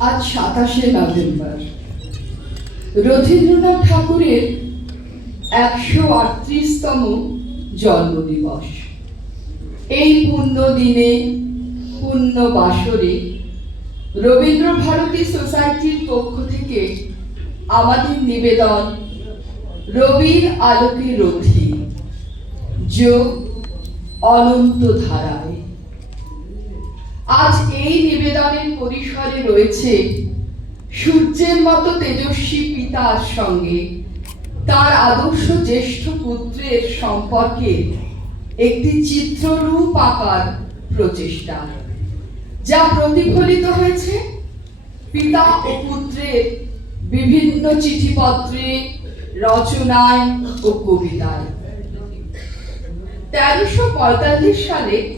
আজ সাতাশে নভেম্বর। রথীন্দ্রনাথ ঠাকুরের একশো আটত্রিশতম জন্মদিবস। এই পুণ্য দিনে পুণ্য বাসরে রবীন্দ্র ভারতী সোসাইটির পক্ষ থেকে আমাদের নিবেদন, রবির আলোকে রথী, যোগ অনন্ত ধারায় আজ এই নিবেদনের পরিসরে রয়েছে সূর্যের মতো তেজস্বী পিতার সঙ্গে তার আদর্শ জ্যেষ্ঠ পুত্রের সম্পর্কে একটি চিত্ররূপ আকার প্রচেষ্টা, যা প্রতিফলিত হয়েছে পিতা ও পুত্রের বিভিন্ন চিঠিপত্রে, রচনায় ও কবিতায়। তেরোশো সালে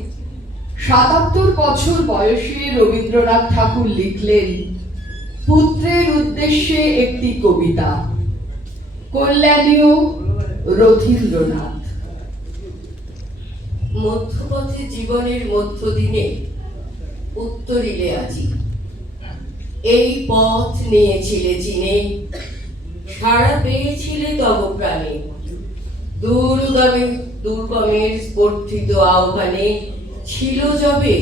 সাতাত্তর বছর বয়সে রবীন্দ্রনাথ ঠাকুর লিখলেন, পুত্রের উদ্দেশ্যে একটি কবিতা, কল্যাণীয় রথীন্দ্রনাথ। মধ্যপথে জীবনের মধ্যদিনে উত্তরিলে আজি। এই পথ নিয়েছিলে চিনে সারা পেয়েছিলে তব প্রাণে। দুর্গমে, দুর্গমের স্পর্ধিত আহ্বানে ছিল যবে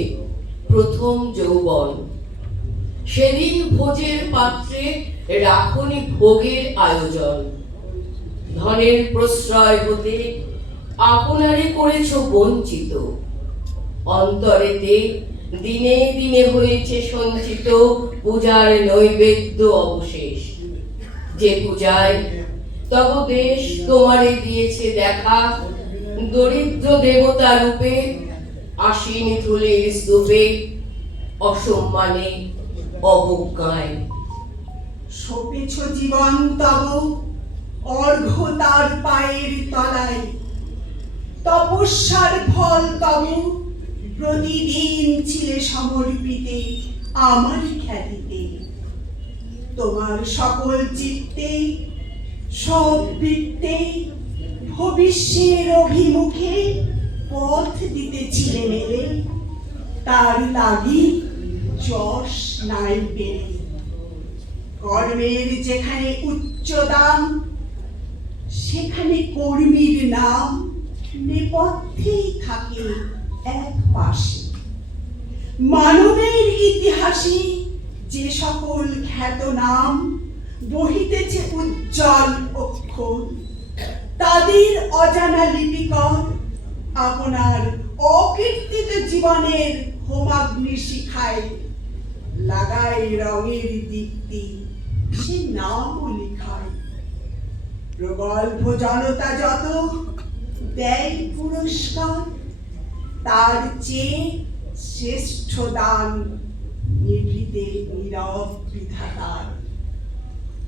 প্রথম যৌবন। সেদিন ভোজের পাত্রে রাখনি ভোগের আয়োজন। ধনের প্রশ্রয় হতে আপনারে করেছ বঞ্চিত। অন্তরেতে দিনে দিনে হয়েছে সঞ্চিত পূজার নৈবেদ্য অবশেষ। যে পূজায় তব দেশ তোমারে দিয়েছে দেখা, দরিদ্র দেবতা রূপে আসীন তুলের স্তূপে অসম্মানে অবজ্ঞায়। সপেছ জীবন তব অর্ঘ তার পায়ের তলায়। তপস্যার ফল তব প্রতিদিন ছিলে সমর্পিতে আমার খ্যাতিতে। তোমার সকল চিত্তে, সব বৃত্তে, ভবিষ্যের অভিমুখে পথ দিতেছিলে মেলে তার লাগি যশ নাই পেলে কর্মের যেখানে উচ্চ দাম, সেখানে কর্মীর নাম, নেপথ্যেই থাকে এক পাশে। মানবের ইতিহাসে যে সকল খ্যাত নাম বহিতেছে উজ্জ্বল অক্ষর, তাদের অজানা লিপিকর আপনার অকীর্তিত জীবনের হোমাগ্নি শিখায়, লাগায় রঙের দীপ্তি, সে নামও লিখায়। প্রগল্ভ জনতা যত দেয় পুরস্কার, তার চেয়ে শ্রেষ্ঠ দান নিভৃতে নীরব বিধাতার।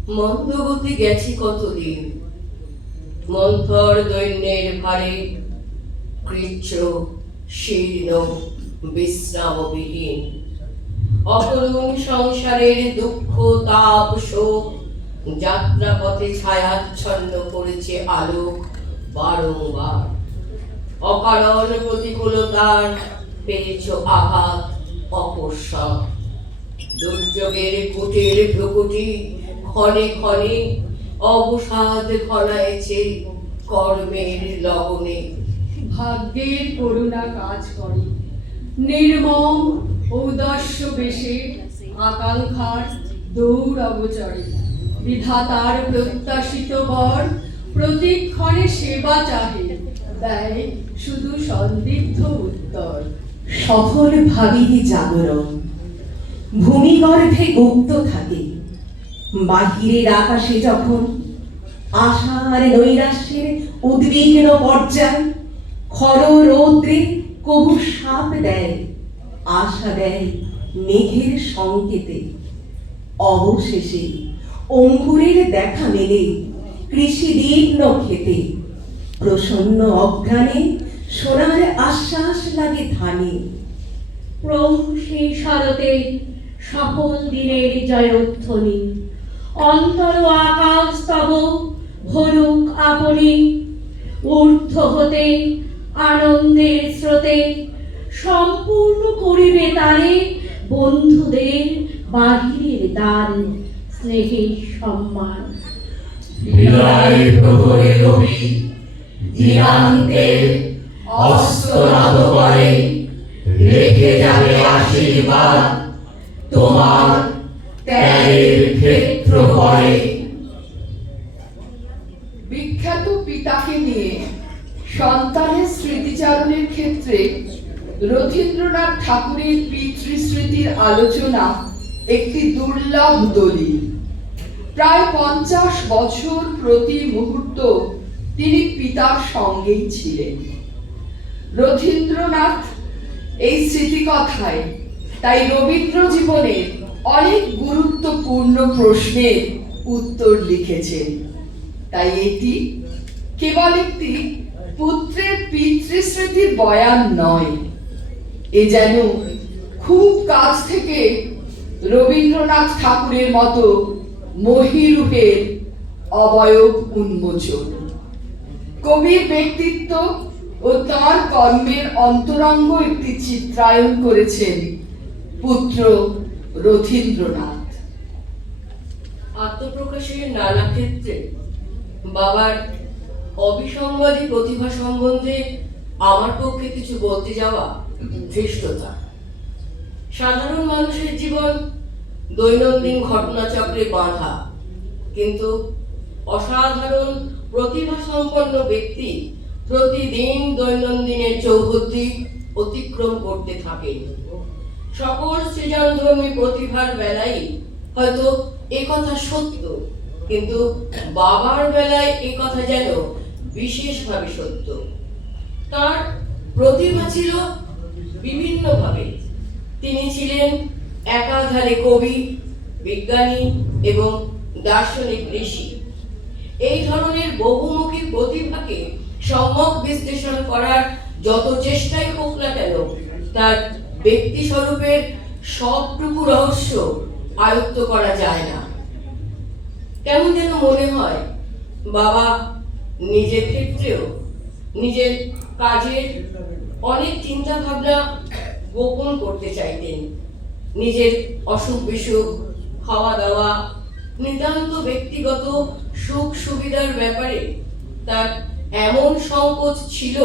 মন্দগতি গেছি কতদিন? মন্থর দৈন্যের ভারে কৃচ্ছ শীর্ণ বিশ্রামবিহীন। অকরুণ সংসারের দুঃখ, তাপ, শোক যাত্রা পথে ছায়াচ্ছন্ন করেছে আলো বারংবার। অকারণ প্রতিকূলতার পেয়েছ আঘাত অপস্যাত দুর্যোগের কুটির ভ্রুকুটি ক্ষণে ক্ষণে অবসাদ ঘনায়েছে কর্মের লগনে। ভাগ্যের করুণা কাজ করে। নির্মম ঔদস্য বেশে আকাঙ্ক্ষার দৌড় অবচরে বিধাতার প্রত্যাশিত বর প্রতিক্ষণে সেবা চাহে, দেয় শুধু সন্দিগ্ধ উত্তর। সফল ভাবিনি জাগরণ। ভূমিগর্ভে গুপ্ত থাকে। বাহিরের আকাশে যখন আশার নৈরাশ্যের উদ্বিগ্ন পর্যায় খর রৌদ্রে কবু সাপ দেয়, আশা দেয় মেঘের সংকেতে। অবশেষে অঙ্কুরের দেখা মেলে কৃষি দীর্ণ খেতে প্রসন্ন অঘ্রাণে সোনার আশ্বাস লাগে ধানে। প্রভু সেই শরতে সফল দিনের জয়োধ্বনি। অন্তর আকাশ তব ভরুক আপনি। ঊর্ধ্ব হতে আনন্দের স্রোতে সম্পূর্ণ করিবে তারে বন্ধুদের বাহিরের দান স্নেহের সম্মান। বিদায় প্রহরে করে রেখে যাবে আশীর্বাদ তোমার ক্ষেত্রে রথীন্দ্রনাথ ঠাকুরের পিতৃস্মৃতির আলোচনা একটি দুর্লভ দলিল। প্রায় পঞ্চাশ বছর প্রতি মুহূর্ত তিনি পিতার সঙ্গেই ছিলেন। রথীন্দ্রনাথ এই স্মৃতিকথায় তাই রবীন্দ্র জীবনের অনেক গুরুত্বপূর্ণ প্রশ্নের উত্তর লিখেছেন। তাই এটি কেবল একটি পুত্রের পিতৃস্মৃতির বয়ান নয়। এ যেন খুব কাছ থেকে রবীন্দ্রনাথ ঠাকুরের মতো মহিরূপের অবয়ব উন্মোচন। কবির ব্যক্তিত্ব ও তার কর্মের অন্তরঙ্গ একটি চিত্রায়ন করেছেন পুত্র রথীন্দ্রনাথ। আত্মপ্রকাশের নানা ক্ষেত্রে বাবার অবিসংবাদী প্রতিভা সম্বন্ধে আমার পক্ষে কিছু বলতে যাওয়া ধৃষ্টতা। সাধারণ মানুষের জীবন দৈনন্দিন ঘটনাচক্রে বাঁধা। কিন্তু অসাধারণ প্রতিভা সম্পন্ন ব্যক্তি প্রতিদিন দৈনন্দিনের চৌহদ্দি অতিক্রম করতে থাকেন সকল সৃজনধর্মী প্রতিভার বেলায় হয়তো এ কথা সত্য, কিন্তু বাবার বেলায় এ কথা যেন বিশেষভাবে সত্য। তার প্রতিভা ছিল বিভিন্নভাবে। তিনি ছিলেন একাধারে কবি, বিজ্ঞানী এবং দার্শনিক ঋষি। এই ধরনের বহুমুখী প্রতিভাকে সম্যক বিশ্লেষণ করার যত চেষ্টাই হোক না কেন, তার ব্যক্তি স্বরূপের সবটুকু রহস্য আয়ত্ত করা যায় না। কেমন যেন মনে হয়, বাবা নিজের ক্ষেত্রেও, নিজের কাজের অনেক চিন্তা ভাবনা গোপন করতে চাইতেন। নিজের অসুখ বিসুখ, খাওয়া দাওয়া, নিতান্ত ব্যক্তিগত সুখ সুবিধার ব্যাপারে তার এমন সংকোচ ছিল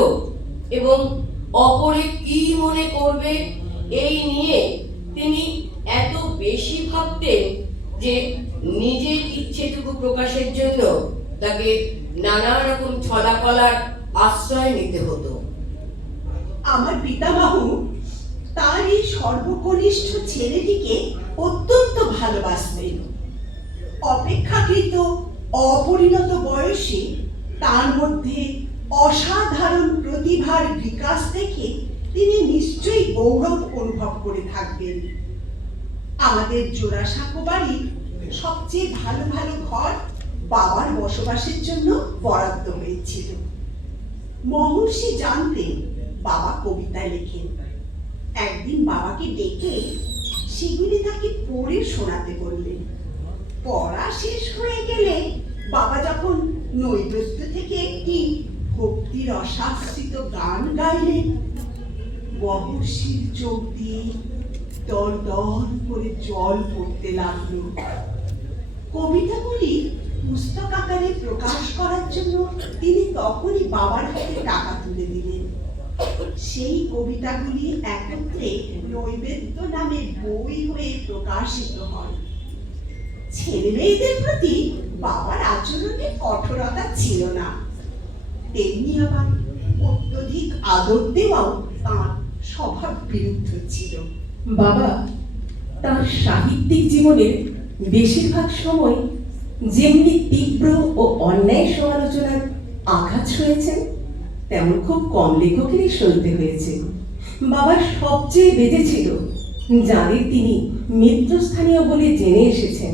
এবং অপরে কি মনে করবে এই নিয়ে তিনি এত বেশি ভাবতেন যে নিজের ইচ্ছেটুকু প্রকাশের জন্য তাকে নানা রকম ছলাকলার আশ্রয় নিতে হতো। আমার পিতামহ তার এই সর্বকনিষ্ঠ ছেলেটিকে অত্যন্ত ভালোবাসতেন। অপেক্ষাকৃত অপরিণত বয়সে তার মধ্যে অসাধারণ প্রতিভার বিকাশ দেখে তিনি নিশ্চয়ই গৌরব অনুভব করে থাকবেন। আমাদের জোড়াসাঁকো বাড়ির সবচেয়ে ভালো ভালো ঘর বাবার বসবাসের জন্য বরাদ্দ হয়েছিল। মহর্ষি জানতেন বাবা কবিতা লেখেন, একদিন বাবাকে ডেকে সেগুলি তাকে পড়ে শোনাতে বললেন। পড়া শেষ হয়ে গেলে বাবা যখন নৈবেদ্য থেকে একটি ভক্তির অশাস্ত্রিত গান গাইলেন, মহর্ষির চোখ দিয়ে দল দল করে জল পড়তে লাগল। কবিতাগুলি পুস্তক আকারে প্রকাশ করার জন্য তিনি তখনই বাবার হাতে টাকা তুলে দিলেন। সেই কবিতাগুলি একত্রে নৈবেদ্য নামে বই হয়ে প্রকাশিত হয়। ছেলে মেয়েদের প্রতি বাবার আচরণে কঠোরতা ছিল না। তেমনি আবার অত্যধিক আদর দেওয়াও তাঁর স্বভাব বিরুদ্ধ ছিল। বাবা, তার সাহিত্যিক জীবনের বেশিরভাগ সময় যেমনি তীব্র ও অন্যায় সমালোচনার আঘাত হয়েছেন তেমন খুব কম লেখকেরই সইতে হয়েছে। বাবা সবচেয়ে বেঁধেছিল যাদের তিনি মিত্রস্থানীয় বলে জেনে এসেছেন,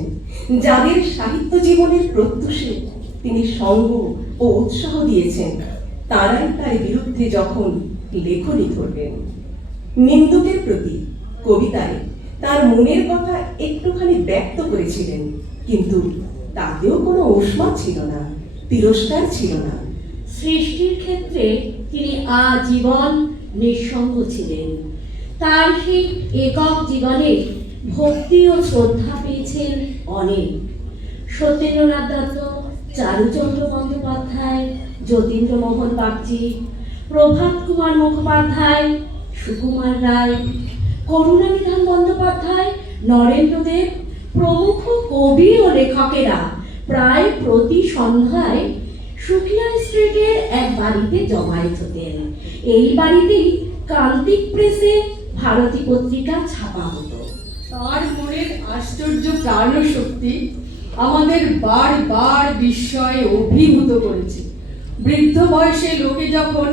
যাদের সাহিত্য জীবনের প্রত্যুষে তিনি সঙ্গ ও উৎসাহ দিয়েছেন, তারাই তার বিরুদ্ধে যখন লেখনী ধরবেন। নিন্দুকের প্রতি কবিতায় তার মনের কথা একটুখানি ব্যক্ত করেছিলেন, কিন্তু তাতেও কোনো উষ্মা ছিল না, তিরস্কার ছিল না। সৃষ্টির ক্ষেত্রে তিনি আজীবন নিঃসঙ্গ ছিলেন। তার সেই একক জীবনে ভক্তি ও শ্রদ্ধা পেয়েছেন অনেক। সত্যেন্দ্রনাথ দত্ত, চারুচন্দ্র বন্দ্যোপাধ্যায় যতীন্দ্র মোহন বাগচি প্রভাত কুমার মুখোপাধ্যায়, সুকুমার রায়, করুণানিধান বন্দ্যোপাধ্যায়, নরেন্দ্রদেব প্রমুখ কবি ও লেখকেরা প্রায় প্রতি সন্ধ্যায় শুক্লা স্ট্রিটের এক বাড়িতে জমায়েত হতেন। এই বাড়িতেই কান্তিক প্রেসে ভারতী পত্রিকা ছাপা হতো। তার মনের আশ্চর্য প্রাণশক্তি আমাদের বারবার বিস্ময়ে অভিভূত করেছে। বৃদ্ধ বয়সে লোকে যখন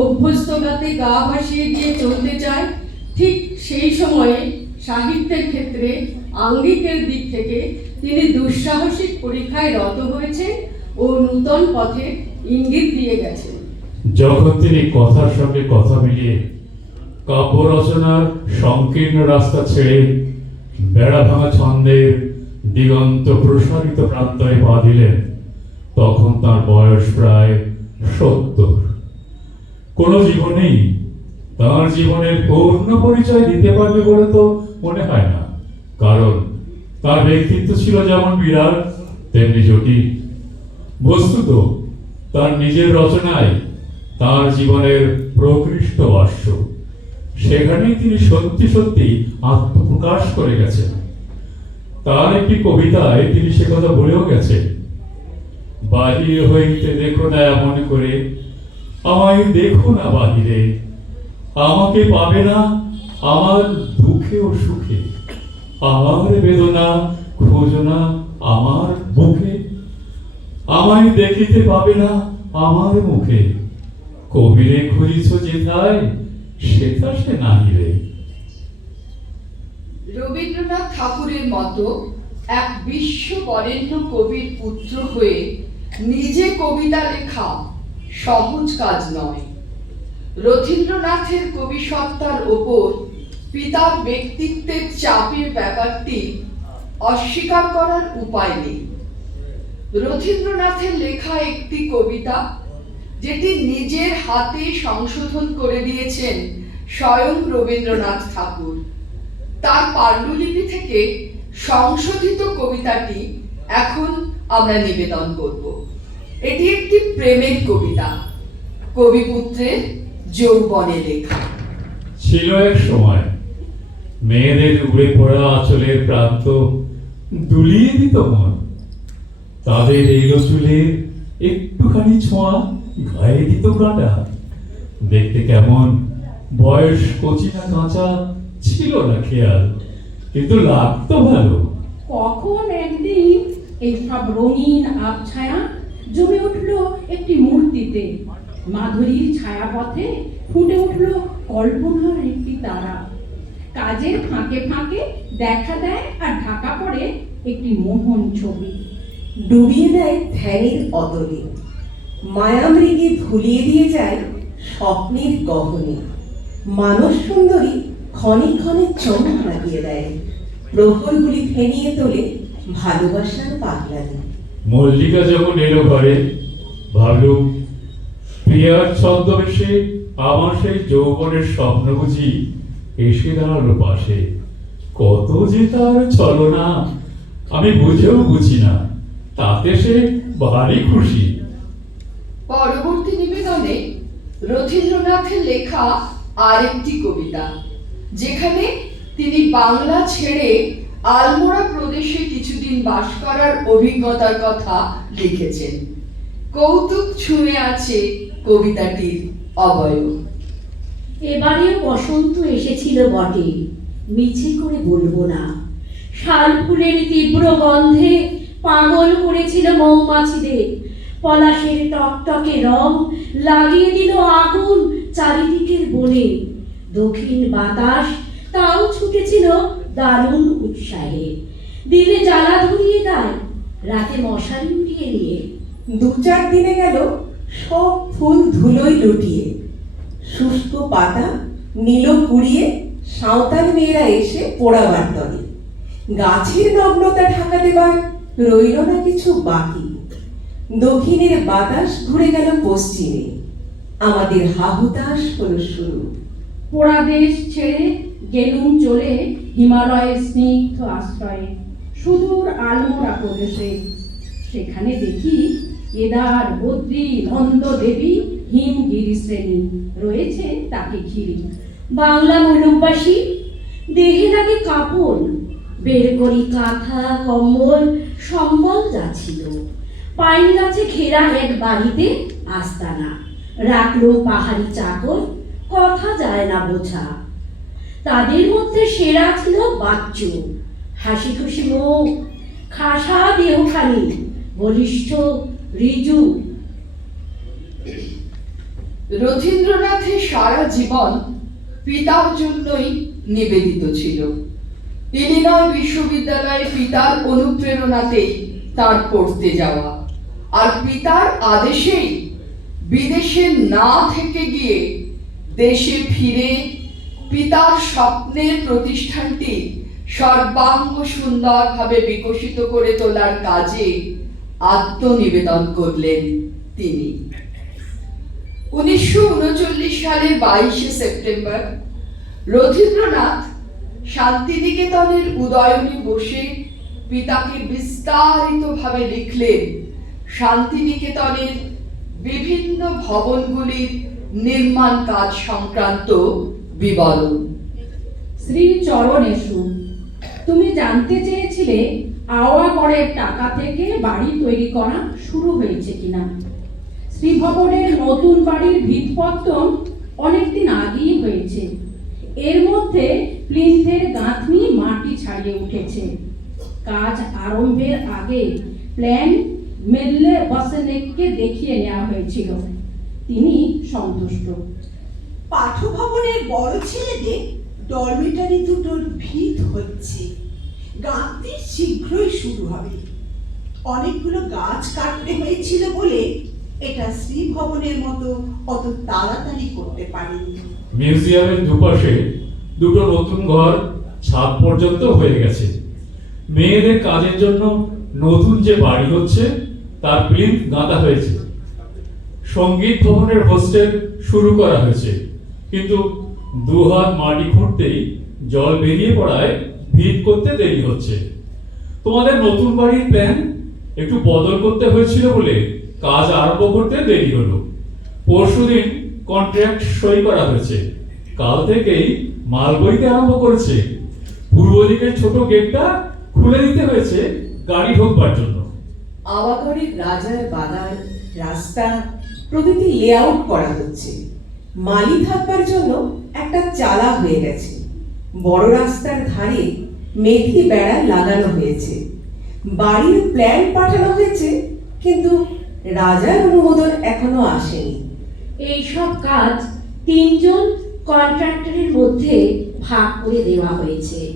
অভ্যস্ত গাতে গা ভাসিয়ে দিয়ে চলতে চায়, ঠিক সেই সময়ে সাহিত্যের ক্ষেত্রে আঙ্গিকের দিক থেকে তিনি দুঃসাহসিক পরীক্ষায় রত হয়েছেন ও নূতন পথে ইঙ্গিত দিয়ে গেছেন। যখন তিনি কথার সঙ্গে কথা মিলিয়ে কাব্য রচনার সংকীর্ণ রাস্তা ছেড়ে বেড়া ভাঙা ছন্দের দিগন্ত প্রসারিত প্রান্তরে পা দিলেন, তখন তার বয়স প্রায় সত্তর। কোনো জীবনেই তার জীবনের পূর্ণ পরিচয় দিতে পারবে বলে তো মনে হয় না। কারণ তার ব্যক্তিত্ব ছিল যেমন বিরাট তেমনি জটিল বস্তুত তার নিজের রচনায় তার জীবনের প্রকৃষ্ট বাস্য সেখানেই তিনি সত্যি সত্যি আত্মপ্রকাশ করে গেছেন। তার একটি কবিতায় তিনি সে কথা বলেও গেছেন, বাহির হইতে দেখো না এমন করে, আমায় দেখো না বাহিরে। আমাকে পাবে না আমার দুঃখে ও সুখে। আমার বেদনা খোঁজো না আমার বুকে আমায় দেখিতে পাবে না আমার মুখে। কবিরে খুঁজিছ যেথায় সেথা সে নাহিরে রবীন্দ্রনাথ ঠাকুরের মতো এক বিশ্ব বরেণ্য কবির পুত্র হয়ে নিজে কবিতা লেখা সহজ কাজ নয়। রথীন্দ্রনাথের কবি সত্তার ওপর পিতার ব্যক্তিত্বের চাপের ব্যাপারটি অস্বীকার করার উপায় নেই। রথীন্দ্রনাথের লেখা একটি কবিতা, যেটি নিজের হাতে সংশোধন করে দিয়েছেন স্বয়ং রবীন্দ্রনাথ ঠাকুর। তার পাণ্ডুলিপি থেকে সংশোধিত কবিতাটি এখন আমরা নিবেদন করব। এটি একটি প্রেমের কবিতা, কবিপুত্রের যৌবনে লেখা। ছিল এক সময় মেয়েদের উড়ে পড়া আঁচলের প্রান্ত দুলিয়ে দিত মন। তাদের এলো চুলের একটুখানি ছোঁয়া গায়ে দিত কাটা দেখতে কেমন বয়স কচি না কাঁচা ছিল না খেয়াল, কিন্তু লাগতো ভালো। কখন একদিন এই সব রঙিন আবছায়া জমে উঠল একটি মূর্তিতে? মাধুরীর ছায়াপথে ফুটে উঠল কল্পনার একটি তারা। কাজের ফাঁকে ফাঁকে দেখা দেয় আর ঢাকা পড়ে একটি মোহন ছবি। ডুবিয়ে দেয় ধ্যানের অতলে মায়ামৃগে ভুলিয়ে দিয়ে যায় স্বপ্নের গহনে। মানস সুন্দরী ক্ষণে ক্ষণে চমক লাগিয়ে দেয়। প্রহরগুলি ফেনিয়ে তোলে ভালোবাসার পাগলানি মল্লিকা যখন এলো ঘরে ভাবলুম প্রিয়ার ছদ্মবেশে আমার সেই যৌবনের স্বপ্ন বুঝি। এসে দাঁড়াল পাশে। কত যে তার ছলনা, আমি বুঝেও বুঝি না। তাতে সে ভারী খুশি। পরবর্তী নিবেদনে রথীন্দ্রনাথের লেখা আরেকটি কবিতা, যেখানে তিনি বাংলা ছেড়ে আলমোড়া প্রদেশে কিছুদিন বাস করার অভিজ্ঞতার কথা লিখেছেন। কৌতুক ছুঁয়ে আছে কবিতাটির অবয়ব। এবারেও বসন্ত এসেছিল বটে। মিছে করে বলব না। শাল ফুলের তীব্র গন্ধে পাগল করেছিল মৌমাছিদের। পলাশের টকটকে রং লাগিয়ে দিল আগুন চারিদিকের বনে। দক্ষিণ বাতাস তাও ছুটেছিল দারুণ উৎসাহে। দিলে জ্বালা ধরিয়ে দেয়, রাতে মশারি উড়িয়ে নিয়ে। দু চার দিনে গেল, সব ফুল ধুলোয় লুটিয়ে। শুষ্ক পাতা, নীল কুড়িয়ে সাঁওতাল মেয়েরা এসে পোড়াবার তলে গাছের নগ্নতা ঢাকা দেবার রইল না কিছু বাকি। দক্ষিণের বাতাস ঘুরে গেল পশ্চিমে। আমাদের হাহুতাস হলো শুরু। পোড়া দেশ ছেড়ে গেলুম চলে হিমালয়ের স্নিগ্ধ আশ্রয়ে, সুদূর আলমোড়া প্রদেশে। সেখানে দেখি কেদার বদ্রী নন্দ দেবী হিমগিরি শ্রেণি রয়েছে তাকে ঘিরে। বাংলা মুলুকবাসী দেহে লাগে কাপড়, বের করি কাঁথা, কম্বল, সম্বল যা ছিল। পাইন গাছে ঘেরা এক বাড়িতে আস্তানা। রাখল পাহাড়ি চাকর কথা যায় না বোঝা। তাদের মধ্যে সেরা ছিল বাচ্চু। হাসি খুশি মুখ, খাসা দেহখানি, বলিষ্ঠ, রিজু। রথীন্দ্রনাথের সারা জীবন পিতার জন্যই নিবেদিত ছিল। ইলিনয় বিশ্ববিদ্যালয়ে পিতার অনুপ্রেরণাতেই তার পড়তে যাওয়া। আর পিতার আদেশেই বিদেশে না থেকে গিয়ে দেশে ফিরে পিতার স্বপ্নের প্রতিষ্ঠানটি সর্বাঙ্গ সুন্দরভাবে বিকশিত করে তোলার কাজে আত্মনিবেদন করলেন তিনি। উনিশশো উনচল্লিশ সালের বাইশে সেপ্টেম্বর রথীন্দ্রনাথ শান্তিনিকেতনের উদয়নে বসে পিতাকে বিস্তারিতভাবে লিখলেন শান্তিনিকেতনের বিভিন্ন ভবনগুলির নির্মাণ কাজ সংক্রান্ত বিবরণ। শ্রী চরণেশু, তুমি জানতে চেয়েছিলে আওয়া করের টাকা থেকে বাড়ি তৈরি করা শুরু হয়েছে কিনা? শ্রীভবনের নতুন বাড়ির ভিতপত্তন অনেকদিন আগেই হয়েছে। এর মধ্যে প্লিন্থের গাঁথনি মাটি ছাড়িয়ে উঠেছে। কাজ আরম্ভের আগে প্ল্যান মেল্লে বসেনেককে দেখিয়ে নেওয়া হয়েছিল। তিনি সন্তুষ্ট। পাঠভবনের বড় ছেলেদের ডরমিটারি দুটোর ভিত হচ্ছে। গাঁথনি শীঘ্রই শুরু হবে। অনেকগুলো গাছ কাটতে হয়েছিল বলে এটা শ্রী ভবনের মতো অত তাড়াতাড়ি করতে পারেনি। মিউজিয়ামের দুপাশে দুটো নতুন ঘর ছাদ পর্যন্ত হয়ে গেছে। মেয়েদের কাজের জন্য নতুন যে বাড়ি হচ্ছে, তার প্লিন্থ গাঁথা হয়েছে। সংগীত ভবনের হোস্টেল শুরু করা হয়েছে, কিন্তু দুহাত মাটি খুঁড়তেই জল বেরিয়ে পড়ায় ভিড় করতে দেরি হচ্ছে। তোমাদের নতুন বাড়ির প্ল্যান একটু বদল করতে হয়েছিল বলে কাজ আরম্ভ করতে দেরি হলো। পরশুদিন কন্ট্রাক্ট সই করা হয়েছে। কাল থেকেই মাল বইতে আরম্ভ করেছে। পূর্ব দিকের ছোট গেটটা খুলে দিতে হয়েছে গাড়ি ঢোকবার জন্য। আওয়াগড়ের রাজার বাগান, রাস্তা প্রভৃতি লেআউট করা হচ্ছে। মালি থাকবার জন্য একটা চালা হয়ে গেছে। বড় রাস্তার ধারে মেথি বেড়া লাগানো হয়েছে। বাড়ির প্ল্যান পাঠানো হয়েছে, কিন্তু রাজার অনুমোদন এখনও আসেনি। এইসব কাজ তিনজন কন্ট্রাক্টরের মধ্যে ভাগ করে দেওয়া হয়েছে।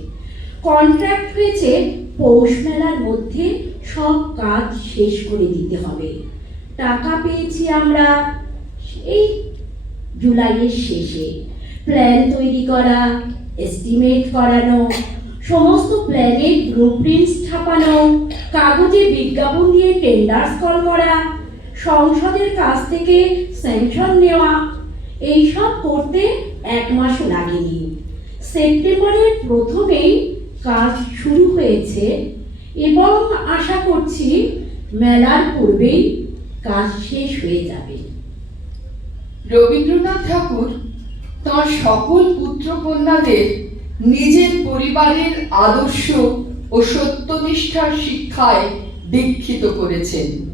কন্ট্রাক্ট হয়েছে পৌষ মেলার মধ্যে সব কাজ শেষ করে দিতে হবে। টাকা পেয়েছি আমরা এই জুলাইয়ের শেষে। প্ল্যান তৈরি করা, এস্টিমেট করানো, সমস্ত প্ল্যানের ব্লুপ্রিন্টস ছাপানো, কাগজে বিজ্ঞাপন দিয়ে টেন্ডার্স কল করা সংসদের কাছ থেকে স্যাংশন নেওয়া। এইসব করতে এক মাসও লাগেনি। সেপ্টেম্বরের প্রথমেই কাজ শুরু হয়েছে এবং আশা করছি মেলার পূর্বেই কাজ শেষ হয়ে যাবে। রবীন্দ্রনাথ ঠাকুর তাঁর সকল পুত্র কন্যাদের নিজের পরিবারের আদর্শ ও সত্যনিষ্ঠার শিক্ষায় দীক্ষিত করেছেন।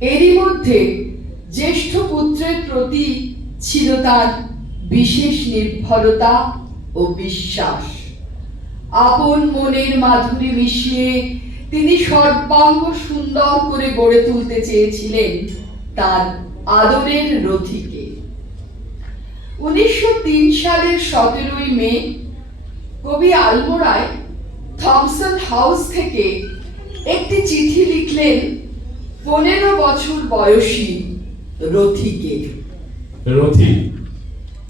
এরই মধ্যে জ্যেষ্ঠ পুত্রের প্রতি ছিল তার বিশেষ নির্ভরতা ও বিশ্বাস। আপন মনের মাধুরী মিশিয়ে তিনি সর্বাঙ্গ সুন্দর করে গড়ে তুলতে চেয়েছিলেন তার আদরের রথিকে। উনিশশো তিন সালের সতেরোই মে কবি আলমোড়ায় থমসন হাউস থেকে একটি চিঠি লিখলেন পনেরো বছর বয়সী রথিকে। রথি,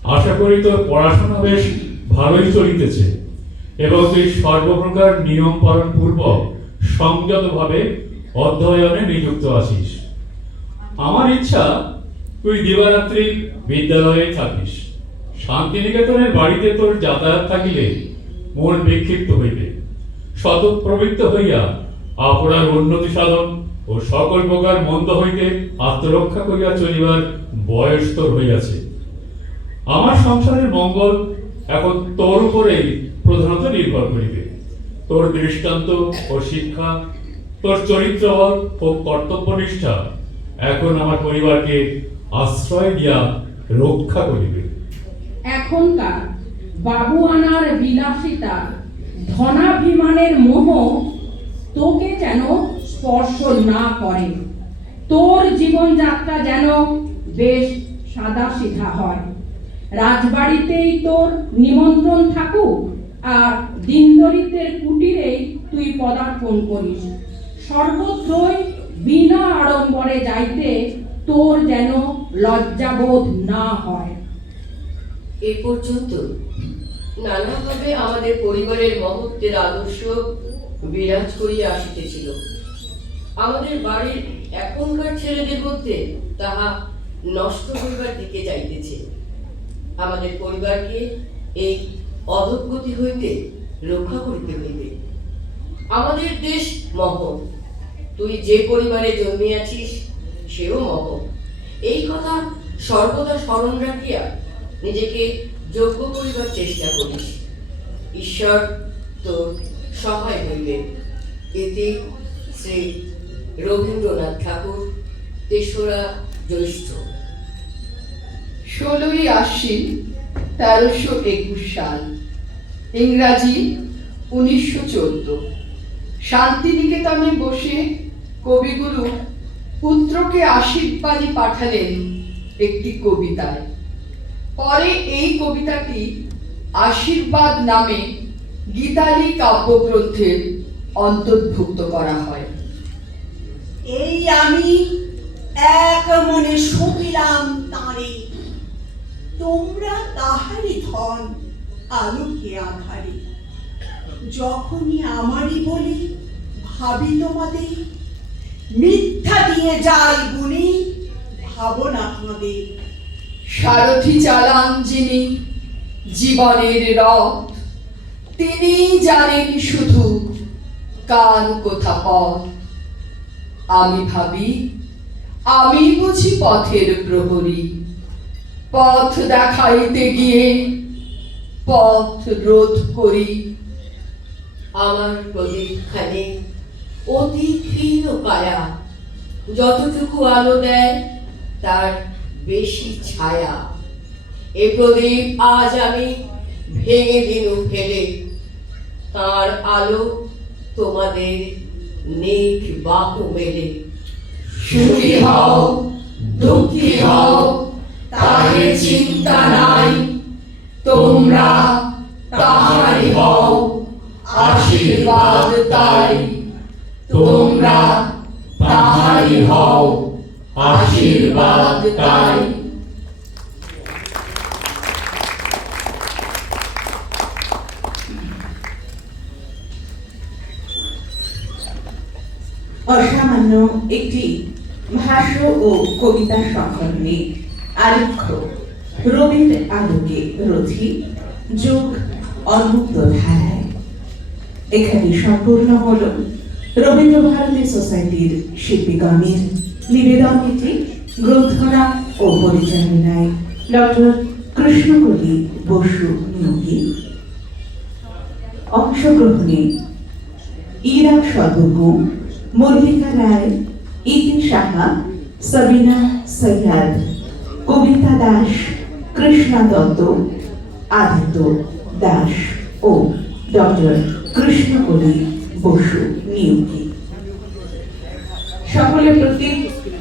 আশা করি তোর পড়াশোনা বেশ ভালোই চলিতেছে এবং তুই সর্বপ্রকার নিয়ম পালন পূর্বক সংযতভাবে অধ্যয়নে নিযুক্ত আছিস। আমার ইচ্ছা, তুই দিবারাত্রি বিদ্যালয়ে থাকিস। শান্তিনিকেতনের বাড়িতে তোর যাতায়াত থাকিলে মন বিক্ষিপ্ত হইবে। শতপ্রবৃত্ত হইয়া আপনার উন্নতি সাধন ও সকল প্রকার মন্দ হইতে আত্মরক্ষা করিয়া চলিবার বয়স তোর হইয়াছে। আমার সংসারের মঙ্গল এখন তোর উপরেই প্রধানত নির্ভর করিবে। তোর দৃষ্টান্ত ও শিক্ষা, তোর চরিত্রবল ও কর্তব্যনিষ্ঠা এখন আমার পরিবারকে আশ্রয় দিয়া রক্ষা করিবে। এখনকার বাবু আনার বিলাসিতা, ধনাভিমানের মোহ স্পর্শ না করে। তোর জীবনযাত্রা যেন বেশ সাদা সিধা হয়। রাজবাড়িতেই তোর নিমন্ত্রণ থাকুক, আর দিনদরিদ্রের কুটিরেই তুই পদার্পণ করিস। সর্বত্রই বিনা আড়ম্বরে যাইতে তোর যেন লজ্জাবোধ না হয়। এ পর্যন্ত নানাভাবে আমাদের পরিবারের মহত্বের আদর্শ বিরাজ করিয়া আসিতেছিল। আমাদের বাড়ির এখনকার ছেলেদের মধ্যে তাহা নষ্ট হইবার দিকে যাইতেছে। আমাদের পরিবারকে এই অধোগতি হইতে রক্ষা করিতে হইবে। আমাদের দেশ মহৎ। তুই যে পরিবারে জন্মিয়াছিস, সেও মহৎ। এই কথা সর্বদা স্মরণ রাখিয়া নিজেকে যোগ্য করিবার চেষ্টা করিস। ঈশ্বর তোর সহায় হইবে এতে শ্রী রবীন্দ্রনাথ ঠাকুর, তেসরা জ্যৈষ্ঠ। ষোলোই আশ্বিন, তেরোশো একুশ সাল। ইংরাজি, উনিশশো চোদ্দ। শান্তিনিকেতনে বসে কবিগুরু পুত্রকে আশীর্বাদী পাঠালেন একটি কবিতায়। পরে এই কবিতাটি আশীর্বাদ নামে গীতালি কাব্যগ্রন্থের অন্তর্ভুক্ত করা হয়। মনে সপিলাম তাঁরে। তোমরা তাহারি ধন আলোকে আধারে। যখনই আমারই বলি ভাবি তোমাদের মিথ্যা দিয়ে যাই গুণে ভাবনা আমাদের সারথি চালান যিনি জীবনের রথ তিনি জানেন শুধু কার কোথা পথ। আমি ভাবি আমি বুঝি পথের প্রহরী। পথ দেখাইতে গিয়ে পথ রোধ করি। আমার প্রদীপখানে অতি ক্ষীণ কায়া যতটুকু আলো দেয় তার বেশি ছায়া। এ প্রদীপ আজ আমি ভেঙে দিনু ফেলে, তার আলো তোমাদের নেক বাহু মেলে। সুখী হও, দুঃখী হও তারে চিন্তা নাই। তোমরা তাহারি হও, আশীর্বাদ তাই। তোমরা তাহারি হও, আশীর্বাদ তাই। অসামান্য একটি ভাষ্য ও কবিতা সংকলনে আলেখ্য রবীন্দ্র আলোকে রথি, যোগ অন্মুক্ত ধারায়। এখানে সম্পূর্ণ হল রবীন্দ্র ভারতী সোসাইটির শিল্পীগণের নিবেদন এটি গ্রন্থনা ও পরিচালনায় ডক্টর কৃষ্ণকলি বসু নিয়োগী। অংশগ্রহণে ইরা সর্বভৌম মল্লিকা রায় ইতি সাহা সবিনা সৈয়াদ, কবিতা দাস, কৃষ্ণা দত্ত, আদিত্য দাস ও ডক্টর কৃষ্ণকলি বসু নিয়োগী। সকলের প্রতি